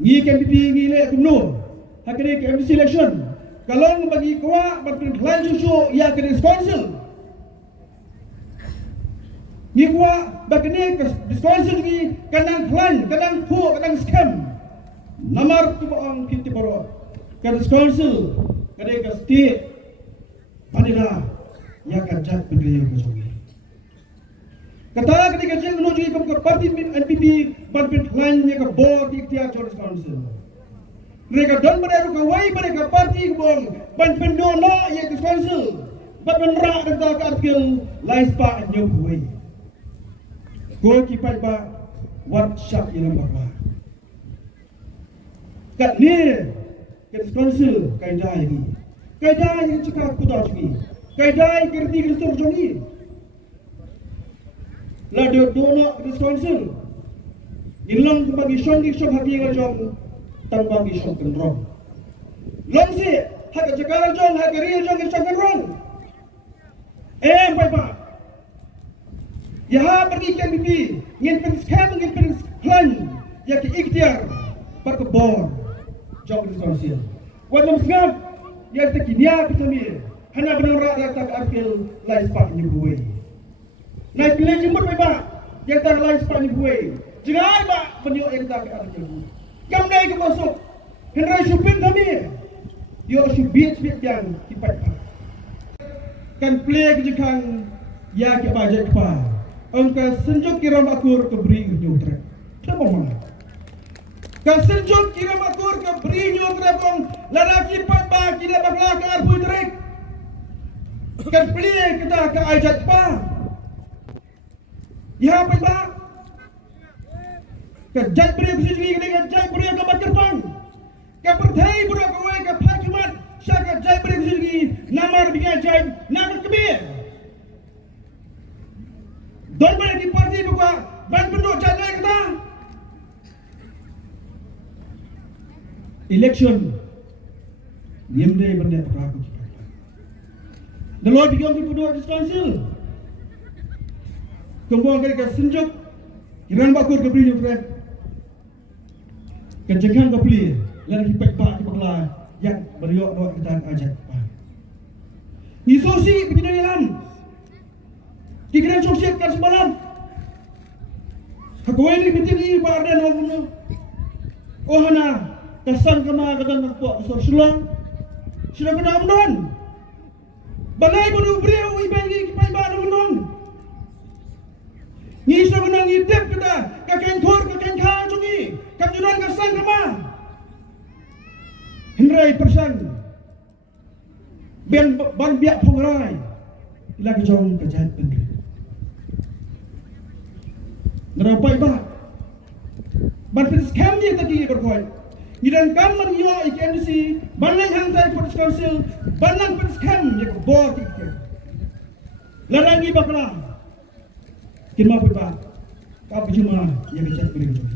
Ngi KMPP ngi le kumno. Hakene KMC election. Kalong bagi kuat berpilih lain susu ia kena sponsor. Ni kuat bagi sponsor ni kadang lain, kadang fu, kadang scam. Namar tu orang kita baru. Kadang sponsor, kadang ke state. Panira ia kerja berdiri bersama. Kata ketika saya menuju ke parti NPP berpilih lain yang ke board ikhtiar sponsor. Mereka don pada kawai mereka parti kebong ban pendono yang ke sponsor ban penrak dan tak artikel lain spa nyobui ko kipai ba workshop yang bakwa kat ni ke sponsor kaidai ni kaidai yang cakap kuda sini kaidai kerti kristor joni la dono ke sponsor ilang bagi shong hati ngajong tanpa bisa kenrong. Longsi, hak cakap jong, hak real jong bisa kenrong. Bapak. Ya pergi ke BB, ngin scam, ngin plan, ya ke ikhtiar, berkebor, jong sosial. Wadam scam, ya ke kimia pisamir, hanya benar ya tak artil lain sepak ni buai. Naik pilih jemput bapak, ya tak lain sepak ni buai. Jangan pak penyu yang tak artil. Kam naik ke masuk Henry Shupin kami yo Shupin yang kipat kan play kejekang ya ke bajet pa angka senjuk kiram akur ke beri nyutre kenapa mana kan senjuk kiram akur ke beri nyutre pong lalaki pat ba tidak bakla ke arbu trek kan play kita ke ajat pa ya apa ba Kejai beri kesini dengan kejai beri ke Bakirpang. Kepertai beri ke Wei ke Pakimat. Saya kejai beri kesini namar bikin kejai namar kebir. Don beri di parti buka ban penduk jadwal kita. Election. Niamde benda berlaku. Deloi bikin penduk di council. Kembang ke senjuk. Kiran bakur ke beri nyutre. Kencangkan kau pilih, lalu kita pak di bawah yang beriok doa kita ajak. Ni sosi begini dalam, kira sosial kan semalam. Aku ini betul ni badan orang oh na, kesan kena kadang nampak sosial, sudah kena amnon. Balai baru beriau ibai kipai badan amnon. Ni sudah kena ngitip kita, kakek kor kakek kah jungi. Kajunan kesan kama Henry persan Ben ban biak pengrai Ila kejauh kejahat pendri Nerapai ba Ban penis kami tadi berkuat Ngidan kaman yo IKMC Banang hantai Police Council Banang penis kami ya kebor tiket Larangi bakla Kima ba Kau berjumpa ya kejahat pendri